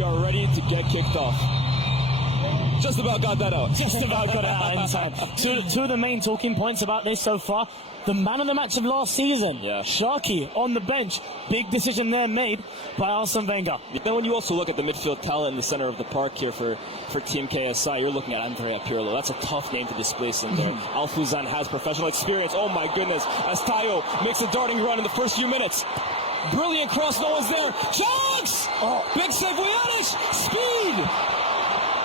we are ready to get kicked off. Just about got that out. Just about got it out in time. Two of the main talking points about this so far. The man of the match of last season, Sharky, on the bench. Big decision there made by Arsene Wenger. Then when you also look at the midfield talent in the center of the park here for Team KSI, you're looking at Andrea Pirlo. That's a tough name to displace in there. Alfuzan has professional experience. Oh my goodness. As Tayo makes a darting run in the first few minutes. Brilliant cross, no one's there. Chunkz! Big save, Speed!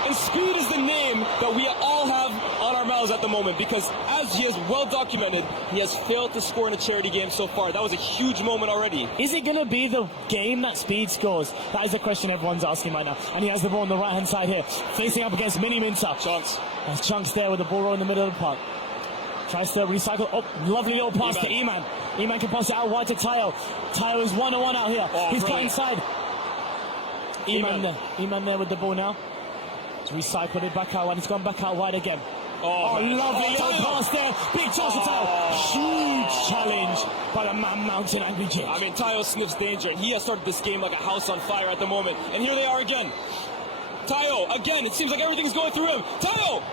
And Speed is the name that we all have on our mouths at the moment, because as he has well documented, he has failed to score in a charity game so far. That was a huge moment already. Is it going to be the game that Speed scores? That is a question everyone's asking right now. And he has the ball on the right-hand side here, facing up against Mini Minter. Chunkz. There's Chunkz there with the ball in the middle of the park. Tries to recycle. Oh, lovely little pass to Eman. Eman can pass it out wide to Tayo. Tayo is 1-on-1 out here. He's got inside. Eman there with the ball now. He's recycled it back out, and it's gone back out wide again. Lovely little pass there. Big chance to Tayo. Huge challenge by the man mountain Angry Ginge. I mean, Tayo sniffs danger, and he has started this game like a house on fire at the moment. And here they are again. Tayo, again, it seems like everything's going through him. Tayo!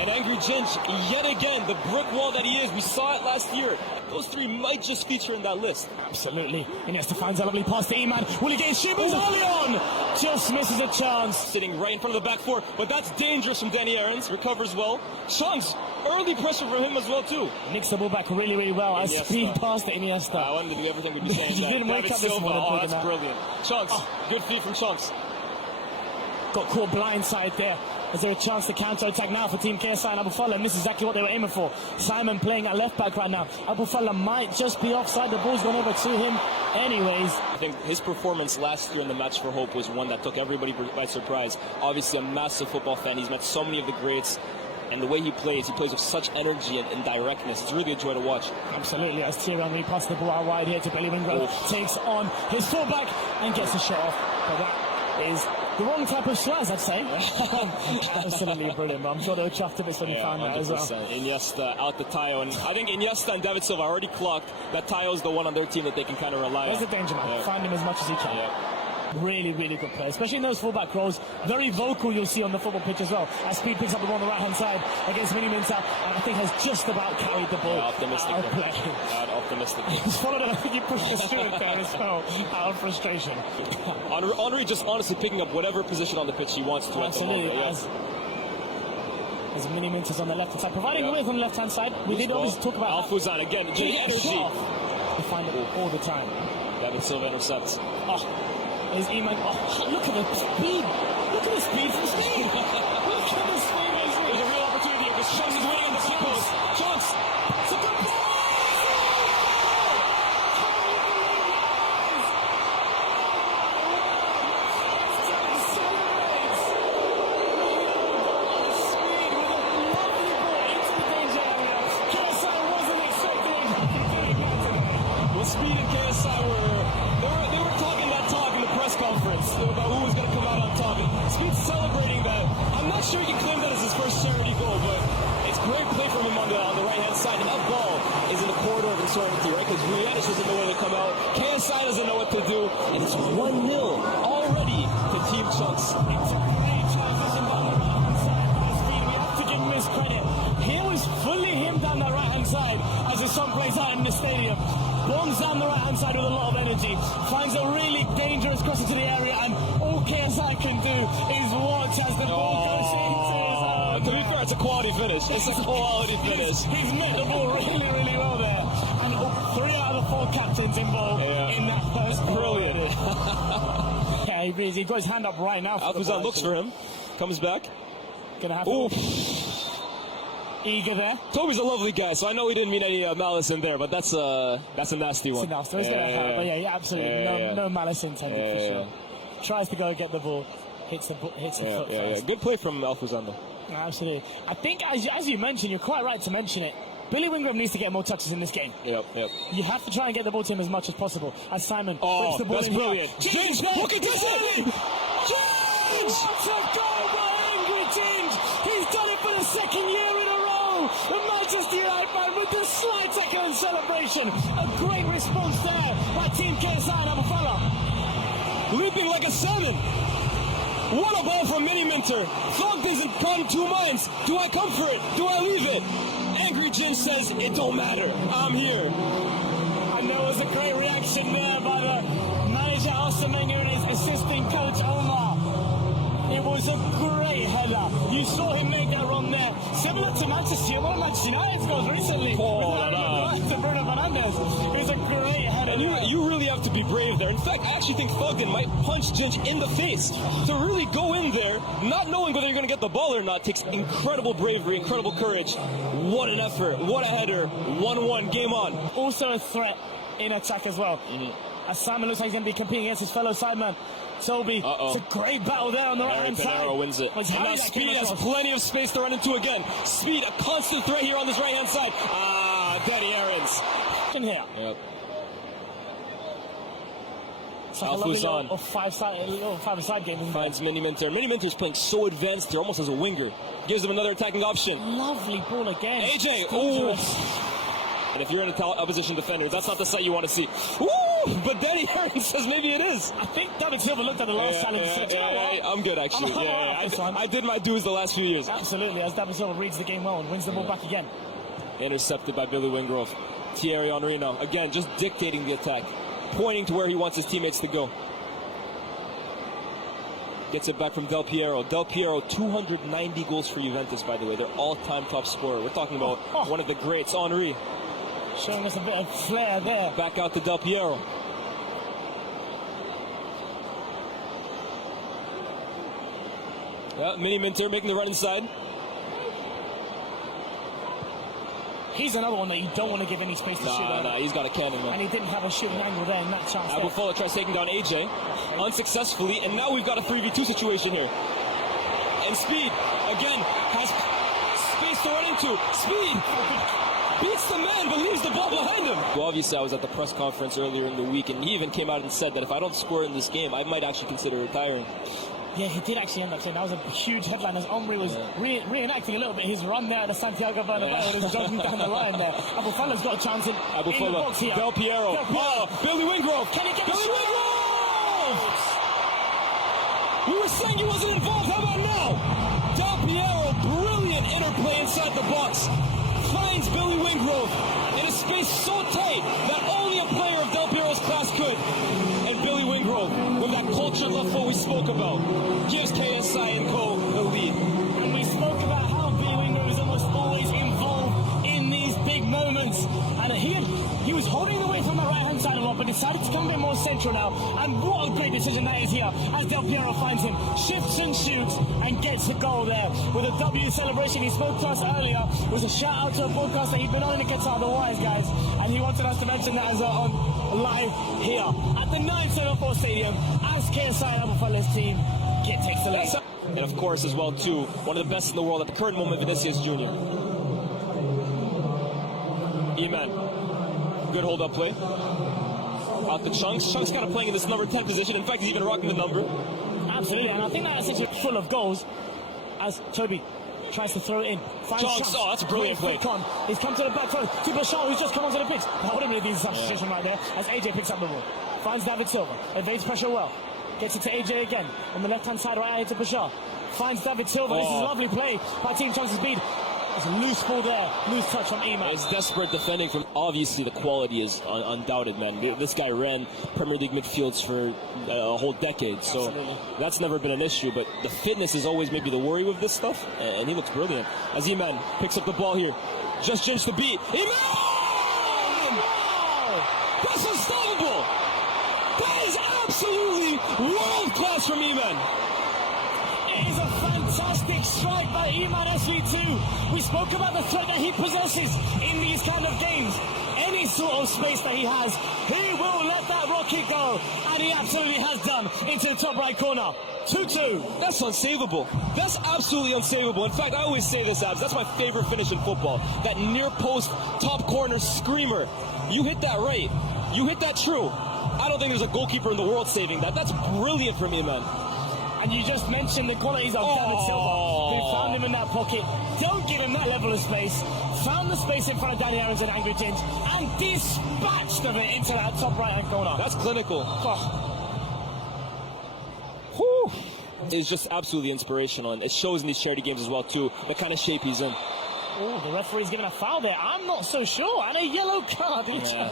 And Angry Ginge, yet again, the brick wall that he is. We saw it last year. Those three might just feature in that list. Absolutely. Iniesta finds a lovely pass to Eman. Will he get his shooters early on? Just misses a chance. Sitting right in front of the back four, but that's dangerous from Danny Aarons. Recovers well. Chunkz, early pressure from him as well, too. Nicks the ball back really, really well. A speed pass to Iniesta. I wanted to do everything we'd be saying. He didn't wake up this morning. That's brilliant. Chunkz, good feed from Chunkz. Got caught blindside there. Is there a chance to counter-attack now for Team KSI and Abu Fala? And this is exactly what they were aiming for. Simon playing at left-back right now. Abu Fala might just be offside. The ball's gone over to him anyways. I think his performance last year in the Match for Hope was one that took everybody by surprise. Obviously a massive football fan. He's met so many of the greats. And the way he plays with such energy and directness. It's really a joy to watch. Absolutely. As Thierry passes the ball out wide here to Billy Wingrove. Takes on his fullback and gets a shot off. But that is the wrong type of slice, I'd say. Absolutely brilliant, but I'm sure they were chuffed a bit when he found that as well. Iniesta out to Tayo, and I think Iniesta and David Silva already clocked that Tayo's the one on their team that they can kind of rely on. There's a danger, man. Find him as much as he can. Really, really good player, especially in those fullback roles. Very vocal, you'll see on the football pitch as well. As Speed picks up the ball on the right-hand side against Mini Minter, and I think has just about carried the ball. Optimistic. Optimistic. He's followed it. I think he pushed the student down as well out of frustration. Henry just honestly picking up whatever position on the pitch he wants to. Absolutely. As Mini Minter's on the left-hand side, providing width on the left-hand side. We did always talk about Alfuzan again. Big energy. They find it all the time. David Silva intercepts. Is Eman. Look at the speed. Look at the speed from Speed. Look at the speed. There's a real opportunity here because Chunkz is winning on the kick post. Chunkz. It's a good pass. Speed and KSI they were talking that talk in the press conference about who was going to come out on top. Speed's celebrating that. I'm not sure he can claim that as his first charity goal, but it's great play from him on the right-hand side. And that ball is in the corridor of uncertainty, right? Because Rihanna doesn't know where to come out. KSI doesn't know what to do. And it's 1-0 already to Team Chunkz. It's a great transition down the right-hand side. Speed, we have to give him his credit. Here was fully him down the right-hand side as the sun plays out in the stadium. Bombs down the right-hand side with a lot of energy. Finds a really dangerous cross into the area, and all KSI can do is watch as the ball goes into his own. To be fair, it's a quality finish. It's a quality finish. He's met the ball really, really well there. And 3 out of the 4 captains involved in that first goal. Brilliant. He got his hand up right now. Alfuzan looks for him. Comes back. Gonna have to... Eager there. Toby's a lovely guy, so I know he didn't mean any malice in there, but that's a nasty one. It's nasty. But yeah, absolutely. No malice intended for sure. Tries to go get the ball, hits the foot first. Good play from Alfuzan though. Absolutely. I think as you mentioned, you're quite right to mention it. Billy Wingrove needs to get more touches in this game. Yep. You have to try and get the ball to him as much as possible. As Simon puts the ball that's in brilliant. Ginge, look at this! Ginge! What a goal by Angry Ginge! He's done it for the second year in a row! The Manchester United man with the slight tackle and celebration. A great response there by Team KSI and Abu Fala. Leaping like a salmon. What a ball from Mini Minter. Thug doesn't come in 2 minds. Do I come for it? Do I leave it? Angry Jin says, it don't matter. I'm here. And there was a great reaction there by the manager Osamenga and his assistant coach Omar. It was a great header. You saw him make that run there. Similar to Manchester United's goals recently. To Bruno Fernandes. It was a great header. And you really have to be brave there. In fact, I actually think Thugden might punch Ginge in the face. To really go in there, not knowing whether you're going to get the ball or not, takes incredible bravery, incredible courage. What an effort. What a header. 1-1. Game on. Also a threat in attack as well. As Simon looks like he's going to be competing against his fellow sideman, Toby. It's a great battle there on the right-hand side. Wins it. And now Speed has plenty of space to run into again. Speed, a constant threat here on this right-hand side. Danny Aarons. In here. Yep. Alfuzan. Five-side game. Finds Mini Minter. Mini Minter's playing so advanced here, almost as a winger. Gives him another attacking option. Lovely ball again. AJ. Ooh. And if you're in a opposition defender, that's not the sight you want to see. Woo! But Danny Aarons says maybe it is. I think David Silva looked at the last challenge and said, I'm good, actually. I did my dues the last few years. Absolutely, as David Silva reads the game well and wins the ball back again. Intercepted by Billy Wingrove. Thierry Henry now, again, just dictating the attack. Pointing to where he wants his teammates to go. Gets it back from Del Piero. Del Piero, 290 goals for Juventus, by the way. They're all-time top scorer. We're talking about one of the greats, Henry. Showing us a bit of flair there. Back out to Del Piero. Yeah, Mini Minter making the run inside. He's another one that you don't want to give any space to shoot. Nah, he's got a cannon, man. And he didn't have a shooting angle there in that chance. Abufola tries taking down AJ unsuccessfully, and now we've got a 3v2 situation here. And Speed, again, has space to run into. Speed beats the man, but leaves the ball behind him. Well, obviously, I was at the press conference earlier in the week, and he even came out and said that if I don't score in this game, I might actually consider retiring. Yeah, he did actually end up saying that was a huge headline as Omri was reenacting a little bit his run there at the Santiago Bernabeu and was jogging down the line there. Abufala's got a chance in the box here. Del Piero. Billy Wingrove. Can he get Billy Wingrove? We were saying he wasn't involved. How about now? Del Piero, brilliant interplay inside the box. Finds Billy Wingrove in a space so tight that only a player of Del Piero's class could. And Billy Wingrove, with that cultured left foot we spoke about, gives KSI and Co. the lead. And we spoke about how Billy Wingrove is almost always involved in these big moments. And he was holding away from the right-hand side a lot, but decided to come a bit more central now. And what a great decision that is here, as Del Piero finds him, shifts and shoots, and gets a goal there. With a W celebration, he spoke to us earlier. It was a shout-out to a podcast that he'd been on in Qatar, the Wise Guys, and he wanted us to mention that as on live here at the 974 Stadium, as KSI and Abufala's team takes the lead. And of course, as well, too, one of the best in the world at the current moment, Vinicius Jr. E-Man. Good hold-up play. Out to Chunkz. Chunkz kind of playing in this number 10 position. In fact, he's even rocking the number. Absolutely, and I think that's actually full of goals as Toby tries to throw it in. Chunkz, that's a brilliant play. He's come to the back post. To Bashar, who's just come onto the pitch. That would have been a disaster right there as AJ picks up the ball. Finds David Silva. Evades pressure well. Gets it to AJ again. On the left-hand side, right to Bashar. Finds David Silva. This is a lovely play by Team Chunkz Speed. There's a loose ball there. Loose touch from Eman. It's desperate defending from... Obviously, the quality is undoubted, man. This guy ran Premier League midfields for a whole decade, so that's never been an issue. But the fitness is always maybe the worry with this stuff, and he looks brilliant. As Eman picks up the ball here. Just Ginge the beat. Eman! That's unstoppable! That is absolutely world-class from Eman. It is a fantastic strike by Eman SV2. We spoke about the threat that he possesses in these kind of games. Any sort of space that he has, he will let that rocket go. And he absolutely has done into the top right corner. 2-2. That's unsavable. That's absolutely unsavable. In fact, I always say this, Abs. That's my favorite finish in football. That near post, top corner screamer. You hit that right. You hit that true. I don't think there's a goalkeeper in the world saving that. That's brilliant from Eman. And you just mentioned the qualities of David Silva, who found him in that pocket. Don't give him that level of space. Found the space in front of Danny Aarons and Angry Ginge, and dispatched of it into that top right-hand corner. That's clinical. Oh. Whew. is just absolutely inspirational, and it shows in these charity games as well too, the kind of shape he's in. Oh, the referee's giving a foul there. I'm not so sure. And a yellow card. Yeah.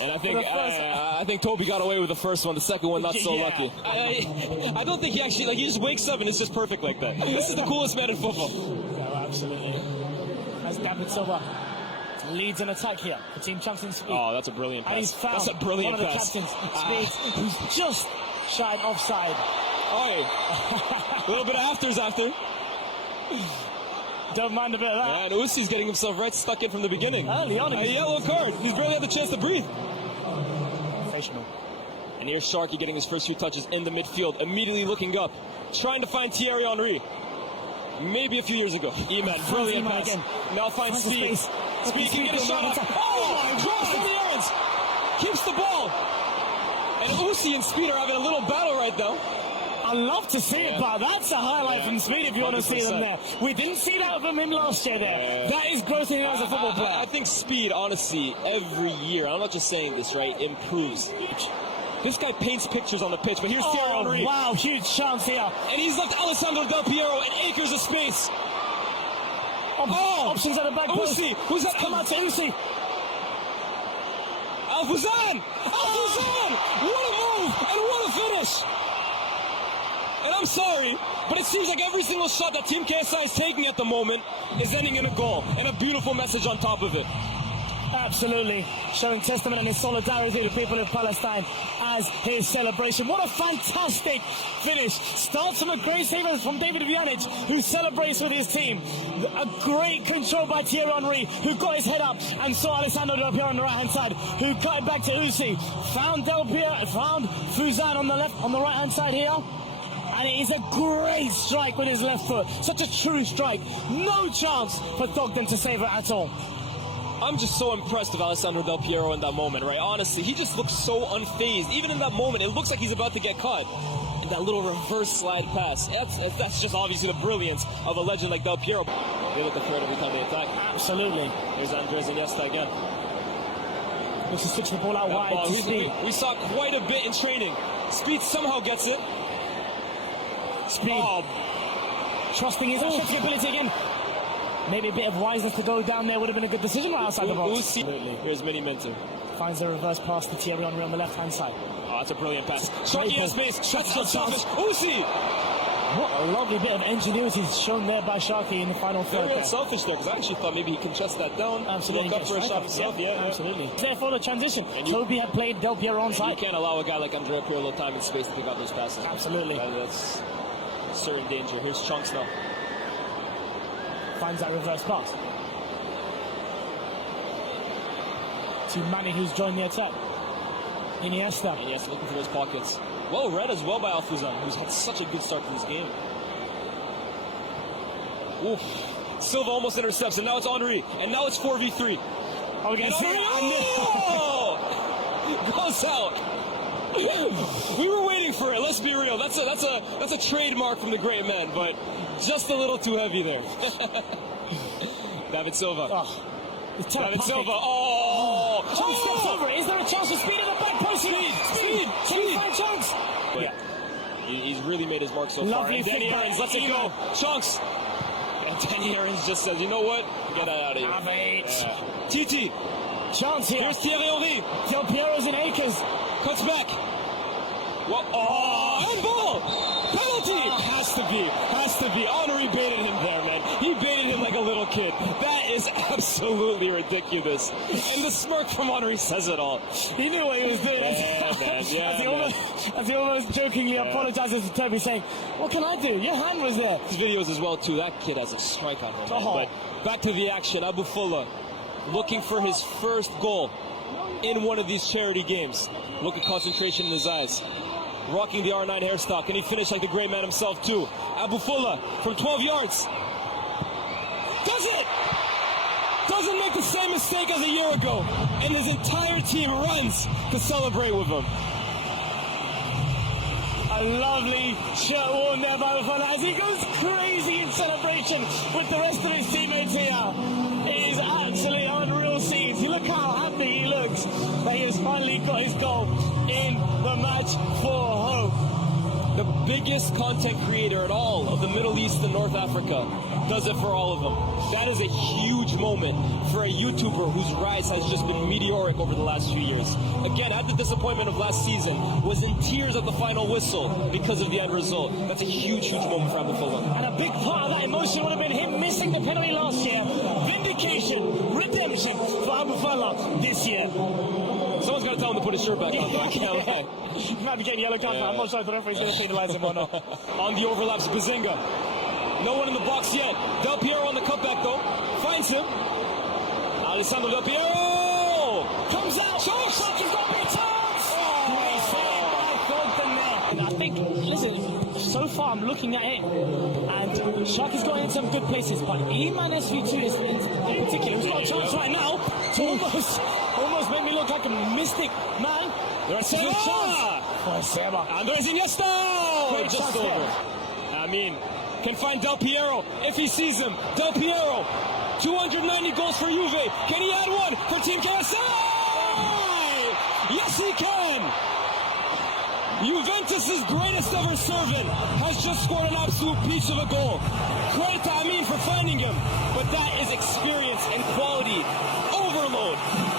And I think Toby got away with the first one. The second one, not so lucky. I don't think he actually, he just wakes up and it's just perfect like that. This is the coolest man in football. Yeah, absolutely. As David Silva leads an attack here for Team Chunkz Speed. Oh, that's a brilliant pass. And he's found That's a brilliant one of the pass. captains, Speed, who's just shied offside. Oh, a little bit of afters after. Don't mind a bit of that. And Usi's getting himself right stuck in from the beginning. Early on. A yellow card. He's barely had the chance to breathe. Sensational. And here's Sharky getting his first few touches in the midfield, immediately looking up, trying to find Thierry Henry. Maybe a few years ago. Eman, brilliant pass. Again. Now finds Speed. Speed can get a shot on. Oh my gosh, the errands. Keeps the ball. And Usi and Speed are having a little battle right now. I love to see it, but that's a highlight from Speed if you want to see them there. We didn't see that from him last year there. That is growth in him as a football player. I think Speed, honestly, every year, I'm not just saying this, right, improves. This guy paints pictures on the pitch, but here's Thierry Henry. Wow, huge chance here. And he's left Alessandro Del Piero and acres of space. Options at the back post. Usi, who's that? Come out to Usi. Alfuzan! Alfuzan! What a move and what a finish! And I'm sorry, but it seems like every single shot that Team KSI is taking at the moment is ending in a goal, and a beautiful message on top of it. Absolutely, showing testament and his solidarity to the people of Palestine as his celebration. What a fantastic finish. Starts from a great save from David Vjanic, who celebrates with his team. A great control by Thierry Henry, who got his head up and saw Alessandro Del Piero on the right-hand side, who cut it back to Usi. Found Del Piero, found Fuzan on the right-hand side here. And it is a great strike with his left foot. Such a true strike. No chance for Thogden to save it at all. I'm just so impressed with Alessandro Del Piero in that moment, right? Honestly, he just looks so unfazed. Even in that moment, it looks like he's about to get caught. And that little reverse slide pass. That's just obviously the brilliance of a legend like Del Piero. They look afraid every time they attack. Absolutely. Here's Andres Iniesta again. This is six the ball out wide to Speed. We saw quite a bit in training. Speed somehow gets it. Speed. Trusting his shooting ability again. Maybe a bit of wiseness to go down there would have been a good decision right outside the box. Absolutely. Here's Mini Minter. Finds a reverse pass to Thierry Henry on the left-hand side. Oh, that's a brilliant pass. Sharky has space. That's unselfish. Usi! What a lovely bit of ingenuity shown there by Sharky in the final third. Very unselfish there, because I actually thought maybe he can chest that down. Absolutely. Look up for a shot himself. Yeah, absolutely. Therefore, the transition. Toby had played Del Piero on side. You can't allow a guy like Andrea Pirlo time and space to pick up those passes. Absolutely. That's certain danger. Here's Chunkz now. Finds that reverse pass to Manny, who's joined the attack. Iniesta looking for those pockets. Well read as well by Alfuzan, who's had such a good start to this game. Oof. Silva almost intercepts, and now it's Henry, and now it's 4v3. Are we going to see it? Goes out. We were waiting for it. Let's be real. That's a trademark from the great man, but just a little too heavy there. David Silva. David Silva. Chunkz steps over it. Is there a chance of Speed in the back post? Speed. Chunkz. Yeah. He's really made his mark so far. And Danny Aarons lets it go. Chunkz. And Danny Aarons just says, you know what? Get that out of here. TT. Chance here. Here's Thierry Henry. Del Piero's in acres. Cuts back. What? Handball! Penalty! Has to be. Henry baited him there, man. He baited him like a little kid. That is absolutely ridiculous. And the smirk from Henry says it all. He knew what he was doing. As he almost jokingly apologizes to Toby, saying, what can I do? Your hand was there. His videos as well, too. That kid has a strike on him. But back to the action. Abu Fulla looking for his first goal in one of these charity games. Look at concentration in his eyes. Rocking the R9 hairstock, and he finished like the great man himself too. Abu Fulla from 12 yards. Does it! Doesn't make the same mistake as a year ago. And his entire team runs to celebrate with him. A lovely shirt worn there by Abu Fulla as he goes crazy in celebration with the rest of his teammates here. It is actually unreal scenes. You look how happy he looks that he has finally got his goal in the match for hope. the biggest content creator at all of the Middle East and North Africa, does it for all of them. That is a huge moment for a YouTuber whose rise has just been meteoric over the last few years. Again, had the disappointment of last season, was in tears at the final whistle because of the end result. That's a huge, huge moment for Abdullah. And a big part of that emotion would have been him missing the penalty last year. Vindication, redemption for Abdullah this year. Someone's got to tell him to put his shirt back on. I can't lie. Might be getting yellow card. I'm not sure if the referee's going to penalise him or not. On the overlaps, Bazinga. No one in the box yet. Del Piero on the cutback though. Finds him. Alessandro Del Piero Comes out. Chunkz has got a big chance. Great save by Thornton there. And I think, listen, so far I'm looking at it, and Sharky's got in some good places, but Iman SV2 is in particular, who's got a chance right now to almost make me look like a mystic man. There's a chance. Andres Iniesta. Just over. I mean, can find Del Piero if he sees him. Del Piero, 290 goals for Juve. Can he add one for Team KSI? Yes, he can. Juventus' greatest ever servant has just scored an absolute piece of a goal. Credit to Amin for finding him, but that is experience and quality overload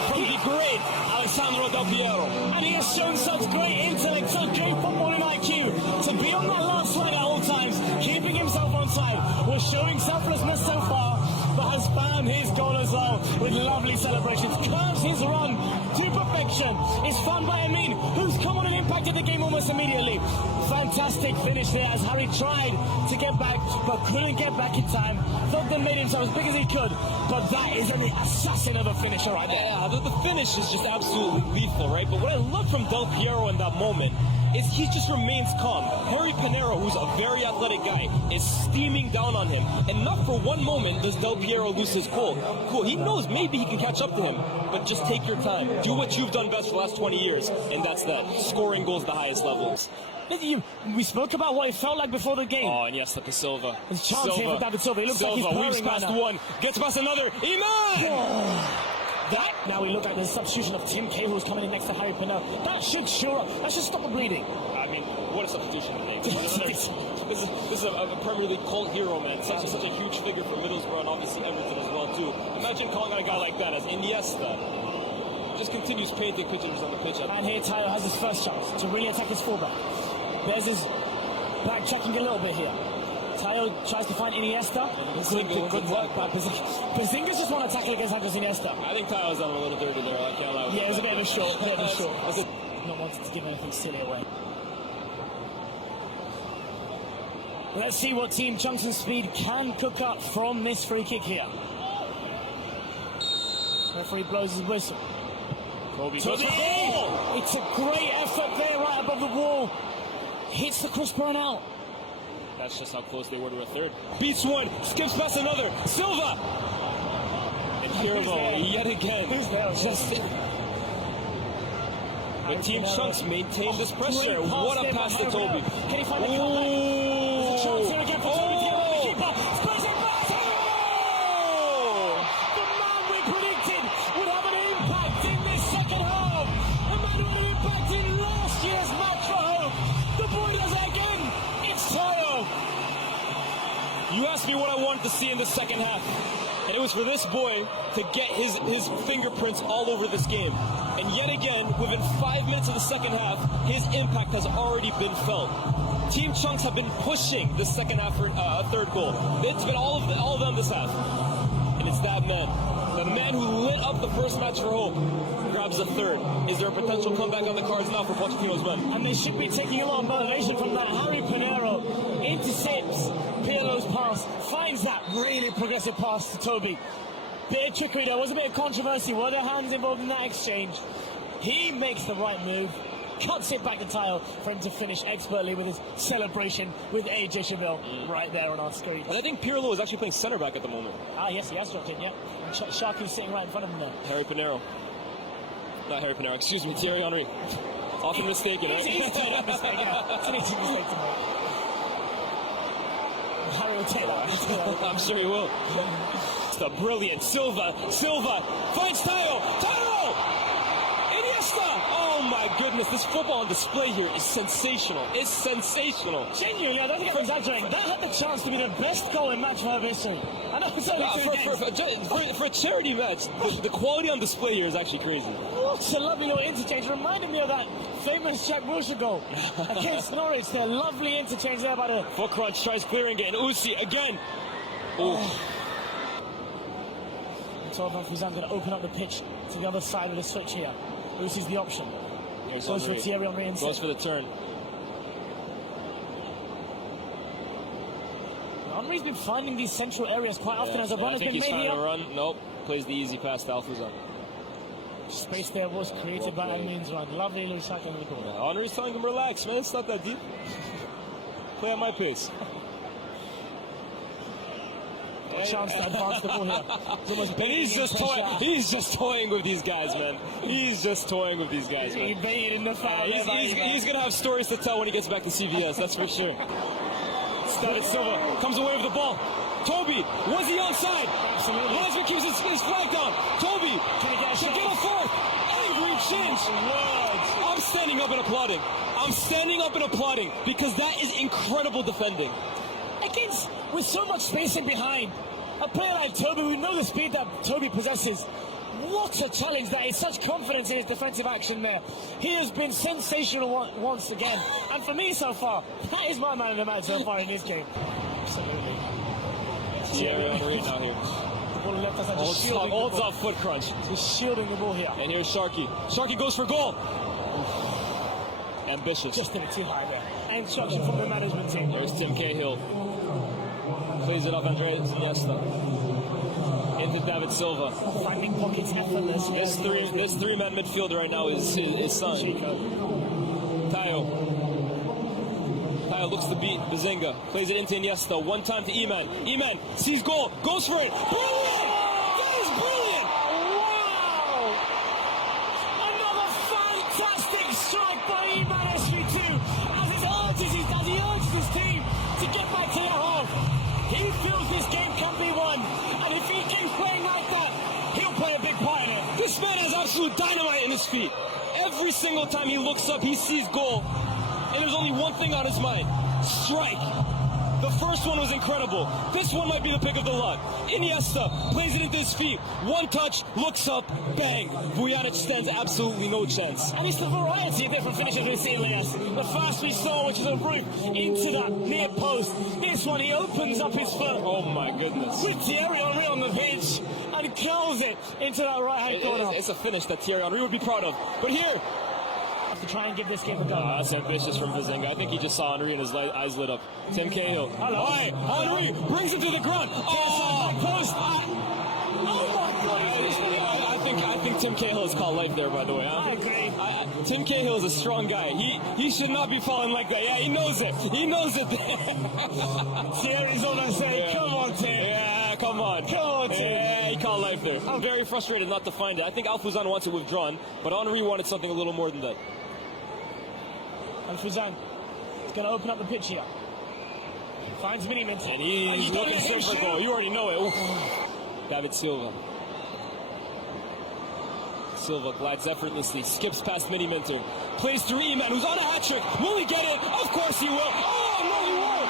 from the great Alessandro Del Piero. And he has shown such great intellect, such great footballing IQ to be on that last line at all times, keeping himself on side. Was showing selflessness so far, but has found his goal as well with lovely celebrations. Curves his run to perfection. It's fun by Amin, who's come on and impacted the game almost immediately. Fantastic finish there as Harry tried to get back, but couldn't get back in time. Thought they made himself as big as he could, but that is an assassin of a finisher right there. Yeah, the finish is just absolutely lethal, right? But what I love from Del Piero in that moment is he just remains calm. Harry Pinero, who's a very athletic guy, is steaming down on him. And not for one moment does Del Piero lose his cool. He knows maybe he can catch up to him, but just take your time. Do what you've done best for the last 20 years, and that's that. Scoring goals at the highest levels. We spoke about what it felt like before the game. Oh, and yes, look at Silva. His chance here for David Silva. He looks like he's weaves purring past right now. one, gets past another. Iman! That, now we look at the substitution of Tim Cahill, who's coming in next to Harry Pinero. That should sure up. That should stop the bleeding. I mean, what a substitution to make. This is a Premier League cult hero, man. Such a huge figure for Middlesbrough and obviously Everton as well, too. Imagine calling out a guy like that as Iniesta. Just continues painting pictures on the pitch. And here Tayo has his first chance to really attack his fullback. There's his backtracking a little bit here. Tayo tries to find Iniesta. Good work by Bazinga's just want to tackle against Andres Iniesta. I think Tayo's done a little dirty there. I can't lie. Yeah, it was a bit of a short. Not wanting to give anything silly away. Let's see what Team Chunkz Speed can cook up from this free kick here. Referee blows his whistle. Kobe to the goal! It's a great effort there right above the wall. Hits the crossbar out. That's just how close they were to a third. Beats one, skips past another. Silva! And Pirlo yet again. Who's there? But Team Chunkz maintained this pressure. What a pass to Toby. Can he find the comeback? There's a chance here again for Toby to get the keeper. Spurs it back. The man we predicted would have an impact in this second half. A man who had an impact in last year's match for home. The boy does it again. It's Tayo. You asked me what I wanted to see in the second half. And it was for this boy to get his fingerprints all over this game. And yet again, within 5 minutes of the second half, his impact has already been felt. Team Chunkz have been pushing the second half for a third goal. It's been all of them this half. And it's that man. The man who lit up the first match for hope grabs the third. Is there a potential comeback on the cards now for Pochettino's men? And they should be taking a lot of motivation from that. Harry Pinero intercepts Pirlo's pass, finds that really progressive pass to Toby. Bit of trickery there, was a bit of controversy. Were there hands involved in that exchange? He makes the right move, cuts it back to Tayo for him to finish expertly with his celebration with AJ Chaville right there on our screen. And I think Pirlo is actually playing center back at the moment. Ah, yes, he has dropped in, yeah. And Sharky's sitting right in front of him there. Harry Pinero. Not Harry Pinero, excuse me, Thierry Henry. Often mistaken, right? He's still that mistake, yeah. It's an easy mistake to make. Harry will take that. I'm sure he will. It's the brilliant Silva finds Tayo. Iniesta! Oh my goodness. goodness, this football on display here is sensational. It's sensational. Genuinely, I don't think I'm exaggerating. That had the chance to be the best goal in match for history. I know it's only For a charity match, the quality on display here is actually crazy. What a lovely little interchange. Reminded me of that famous Jack Wilshere goal against Norwich. Their lovely interchange there by the... Foot crunch, tries clearing it, and Uzi again. Oh. So Fuzan's going to open up the pitch to the other side of the switch here. Uzi's the option. Here's Goes Henry. for Thierry Henry inside. Goes for the turn. Henry's been finding these central areas quite often as a run I has think been he's made trying here. to run. Nope. Plays the easy pass to Alfuzan. Space there was created by Henry's run. Lovely little shot in the goal. Yeah, Henry's telling him, relax, man. It's not that deep. Play at my pace. Chance to advance the ball here. He's just toying with these guys, man. He's just toying with these guys, man. He baited in the foul. He's gonna have stories to tell when he gets back to CVS, that's for sure. David Silva comes away with the ball. Toby, was he onside? Absolutely. Lesman keeps his flag down. Toby should get a fourth. Every change. I'm standing up and applauding. I'm standing up and applauding because that is incredible defending. Against, with so much space in behind, a player like Toby, we know the speed that Toby possesses. What a challenge that is, such confidence in his defensive action there. He has been sensational once again. And for me so far, that is my man of the match so far in this game. Absolutely. Thierry Henry now here. The ball left us just shielding the Holds ball. up foot crunch. He's shielding the ball here. And here's Sharky. Sharky goes for goal. Ambitious. Just a bit too high there. And instruction from the management team. There's Tim Cahill. Plays it off Andres Iniesta. Into David Silva. Finding pockets effortless. This three-man midfielder right now is his son. Tayo looks to beat Bazinga. Plays it into Iniesta. One time to Iman. Iman sees goal. Goes for it. Brilliant! That is brilliant! Wow! Another fantastic strike by Iman SV2 as he urges his team to get back to their home. He feels this game can be won. And if he keeps playing like that, he'll play a big part in it. This man has absolute dynamite in his feet. Every single time he looks up, he sees goal. And there's only one thing on his mind. Strike. The first one was incredible. This one might be the pick of the lot. Iniesta plays it into his feet. One touch, looks up, bang. Vujanic stands absolutely no chance. And it's the variety of different finishes we've seen with us. The first we saw, which is a root into that near post. This one, he opens up his foot. Oh my goodness. With Thierry Henry on the pitch and curls it into that right-hand corner. It's a finish that Thierry Henry would be proud of. But here, to try and give this game a go. That's ambitious from Bazinga. I think he just saw Henry and his eyes lit up. Tim Cahill. Henry brings it to the ground. Oh, post. Oh my God. I think Tim Cahill has called life there, by the way. I agree. Tim Cahill is a strong guy. He should not be falling like that. Yeah, he knows it. He knows it. Thierry's on and saying, come on, Tim. Yeah, come on. Come on, Tim. Yeah, he called life there. I'm very frustrated not to find it. I think Alfuzan wants it withdrawn, but Henry wanted something a little more than that. And Fuzan is going to open up the pitch here. Finds Miniman. And he's looking straight for goal. You already know it. Oof. David Silva. Silva glides effortlessly, skips past Mini Minter, plays through Iman, who's on a hat trick. Will he get it? Of course he will. Oh, no, he won't.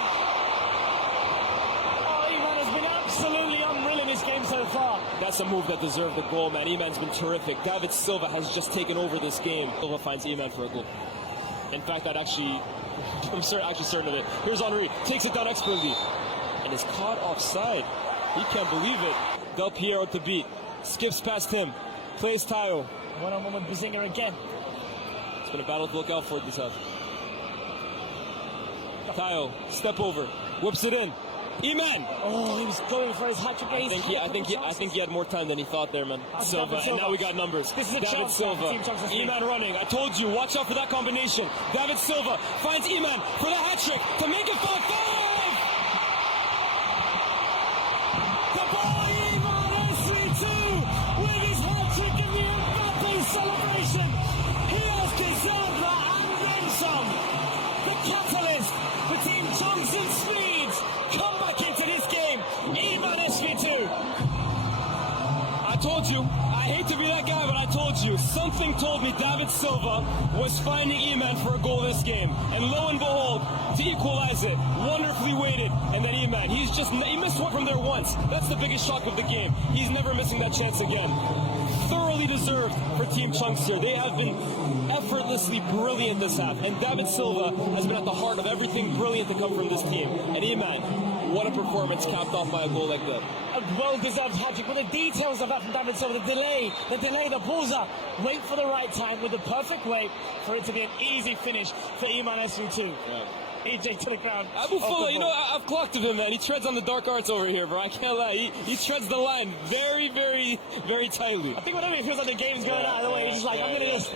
Oh, Iman has been absolutely unreal in this game so far. That's a move that deserved the goal, man. Iman's been terrific. David Silva has just taken over this game. Silva finds Iman for a goal. In fact, I'm actually certain of it. Here's Henry, takes it down expertly, and is caught offside. He can't believe it. Del Piero to beat, skips past him, plays Tayo. One-on-one with Bazinga again. It's been a battle to look out for this house. Tayo, step over, whips it in. Iman! Oh, he was going for his hat trick. I think he had more time than he thought there, man. Silva, and now we got numbers. This is a David Silva, Iman running. I told you, watch out for that combination. David Silva finds Iman for the hat trick to make it 5-5. The ball, Iman SV2 with his hat trick in the Mbappe celebration. He has deserved that and then some. The catalyst for Team Chunkz Speed. Come back into this game. Iman SV2. I told you, I hate to be that guy, but I told you, something Something told me David Silva was finding Iman for a goal this game. And lo and behold, to equalize it, wonderfully weighted. And then Iman, he missed one from there once. That's the biggest shock of the game. He's never missing that chance again. Thoroughly deserved for Team Chunkz here. They have been effortlessly brilliant this half. And David Silva has been at the heart of everything brilliant to come from this team. And Iman, what a performance capped off by a goal like that. A well-deserved hat-trick, but the details of that from David Silva, the delay, the pause up, wait for the right time with the perfect weight for it to be an easy finish for Iman SU2. Yeah. EJ to the ground. Abu Fulla, you know, I've clocked him, man. He treads on the dark arts over here, bro. I can't lie. He treads the line very, very, very tightly. I think whenever it feels like the game's going out of the way, he's just like, I'm going to just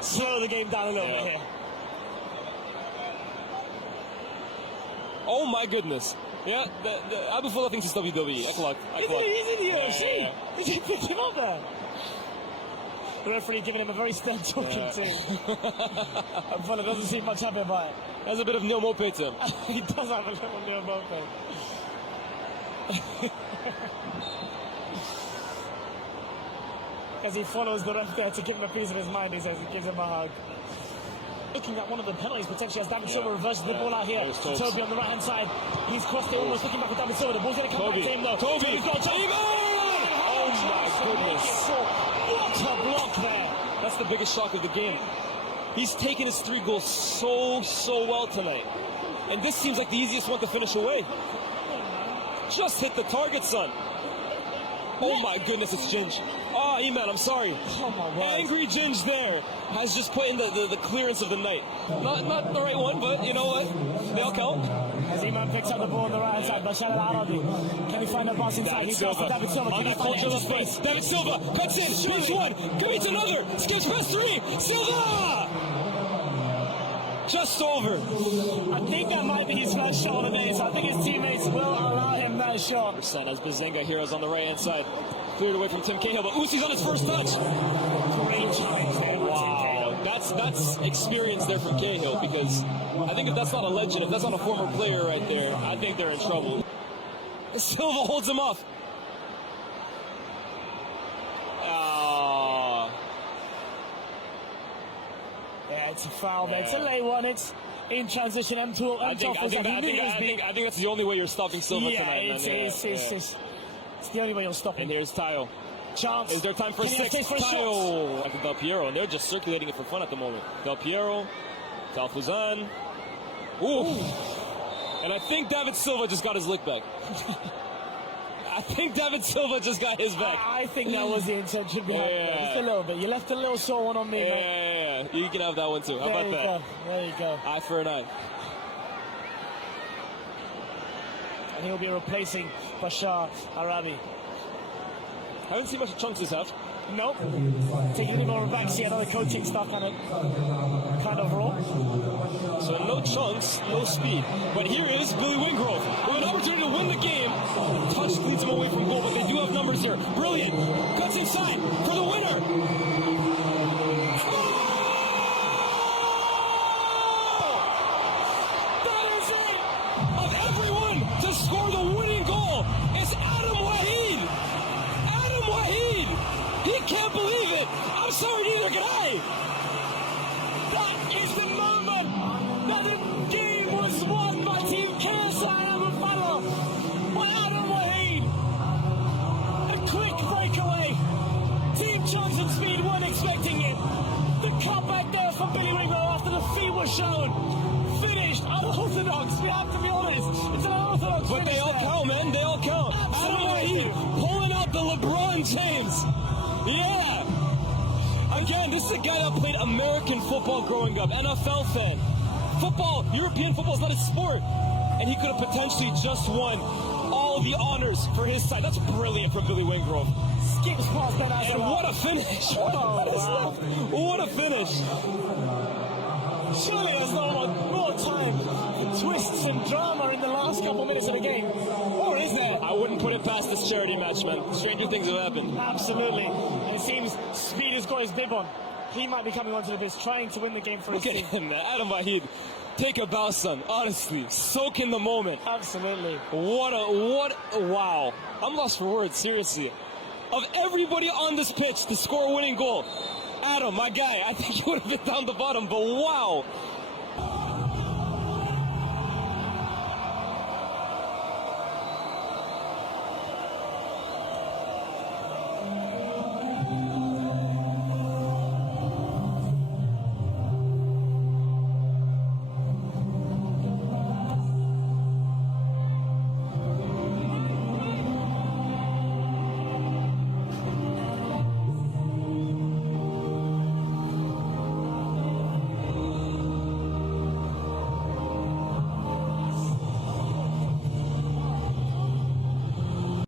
slow the game down a little bit here. Oh my goodness. Yeah, the Abu Fulla thinks it's WWE. I clocked. He's in the UFC. He just picked him up there. The referee giving him a very stern talking to. Abu Fulla doesn't seem much happy about it. Has a bit of nil mope to him. He does have a little nil mope. As he follows the ref there to give him a piece of his mind, he says he gives him a hug. Looking at one of the penalties potentially as David Silva reverses the ball out here. Toby on the right hand side. He's crossed it almost looking back at David Silva. The ball's going to come back to him though. Toby! He's got Oh my goodness. What a block there. That's the biggest shock of the game. He's taken his 3 goals so well tonight. And this seems like the easiest one to finish away. Just hit the target, son. Oh my goodness, it's Ginge. Oh, Iman, I'm sorry. Oh my word. Angry Ginge there has just put in the clearance of the night. Not the right one, but you know what? They all count. As Iman picks up the ball on the right hand side, Bashar Al-Arabi. Can he find a pass inside? He goes to David Silva. On that culture of space. David Silva cuts in. Here's one. Commits another. Skips past 3. Silva! Just over. I think that might be his first shot of the day, so I think his teammates will allow him that shot. As Bazinga heroes on the right hand side. Cleared away from Tim Cahill, but Usi's on his first touch. Great challenge there. Wow, that's experience there for Cahill, because I think if that's not a legend, if that's not a former player right there, I think they're in trouble. Silva holds him off. Yeah, it's a foul there. It's a late one. It's in transition. I think that's the only way you're stopping Silva tonight. It's the only way you'll stop him. And here's Tayo. Chance. Is there time for 6? Tayo at the Del Piero, and they're just circulating it for fun at the moment. Del Piero, Talfuzan. Ooh. And I think David Silva just got his lick back. I think David Silva just got his back. I think that was the intention behind it. Just a little bit. You left a little short one on me, mate. You can have that one too. How about that? There you go. Eye for an eye. And he'll be replacing Bashar Arabi. Haven't seen much of Chunkz this half. Nope. Taking him over back, see another coaching stuff kind of role. So no Chunkz, no speed. But here is Billy Wingrove with an opportunity to win the game. Touch leads him away from goal, but they do have numbers here. Brilliant. Cuts inside for the winner. That is it. Of everyone to score the winning goal is Adam Wahid. Adam Wahid. He can't believe it. I'm sorry, neither can I. That is the moment that the game was won by Team KSI Abu Fulla by Adam Wahid. A quick breakaway. Team Chunkz Speed weren't expecting it. The cutback there for Billy Wingrove after the feet were shown. Finished unorthodox. We have to be honest. It's an unorthodox But they all count, man. They all count. Adam Wahid pulling out the LeBron James. Yeah. Again, this is a guy that played American football growing up. NFL fan. Football, European football is not his sport. And he could have potentially just won all the honors for his side. That's brilliant from Billy Wingrove. Skips past that. And what a finish. What a finish. Surely there's no more time for twists and drama in the last couple minutes of the game. Or is there? I wouldn't put it past this charity match, man. Stranger things have happened. Absolutely. And it seems Speed has got his bib on. He might be coming onto the pitch, trying to win the game for his team. Look at him, man. Adam Wahid. Take a bow, son. Honestly. Soak in the moment. Absolutely. Wow. I'm lost for words, seriously. Of everybody on this pitch to score a winning goal, Adam, my guy, I think you would have been down the bottom, but wow.